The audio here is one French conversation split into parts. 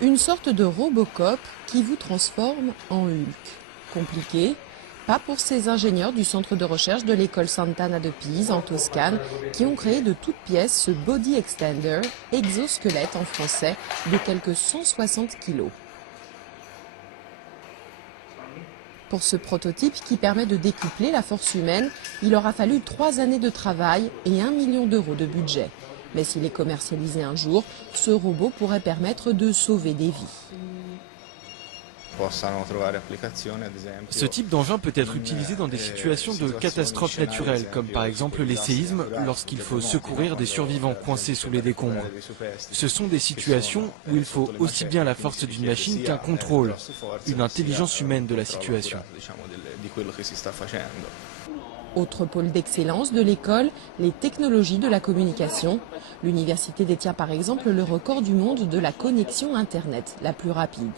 Une sorte de Robocop qui vous transforme en Hulk. Compliqué? Pas pour ces ingénieurs du centre de recherche de l'école Sant'Anna de Pise, en Toscane, qui ont créé de toutes pièces ce body extender, exosquelette en français, de quelques 160 kilos. Pour ce prototype qui permet de décupler la force humaine, il aura fallu 3 années de travail et 1 million d'euros de budget. Mais s'il est commercialisé un jour, ce robot pourrait permettre de sauver des vies. Ce type d'engin peut être utilisé dans des situations de catastrophes naturelles, comme par exemple les séismes, lorsqu'il faut secourir des survivants coincés sous les décombres. Ce sont des situations où il faut aussi bien la force d'une machine qu'un contrôle, une intelligence humaine de la situation. Autre pôle d'excellence de l'école, les technologies de la communication. L'université détient par exemple le record du monde de la connexion Internet la plus rapide.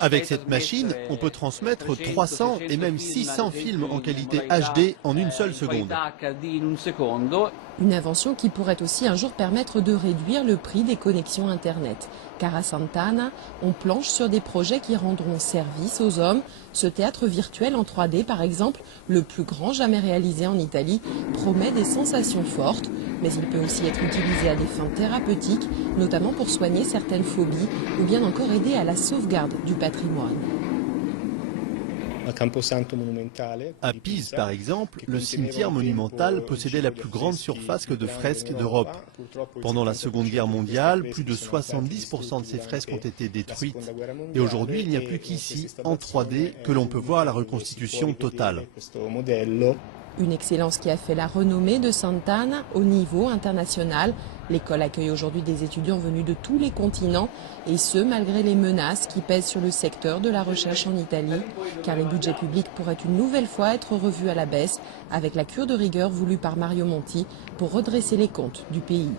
Avec cette machine, on peut transmettre 300 et même 600 films en qualité HD en une seule seconde. Une invention qui pourrait aussi un jour permettre de réduire le prix des connexions Internet. Car à Sant'Anna, on planche sur des projets qui rendront service aux hommes. Ce théâtre virtuel en 3D, par exemple, le plus grand jamais réalisé en Italie, promet des sensations fortes. Mais il peut aussi être utilisé à des fins thérapeutiques, notamment pour soigner certaines phobies ou bien encore aider à la sauvegarde du patrimoine. À Pise, par exemple, le cimetière monumental possédait la plus grande surface de fresques d'Europe. Pendant la Seconde Guerre mondiale, plus de 70% de ces fresques ont été détruites. Et aujourd'hui, il n'y a plus qu'ici, en 3D, que l'on peut voir la reconstitution totale. Une excellence qui a fait la renommée de Sant'Anna au niveau international. L'école accueille aujourd'hui des étudiants venus de tous les continents, et ce malgré les menaces qui pèsent sur le secteur de la recherche en Italie, car les budgets publics pourraient une nouvelle fois être revus à la baisse avec la cure de rigueur voulue par Mario Monti pour redresser les comptes du pays.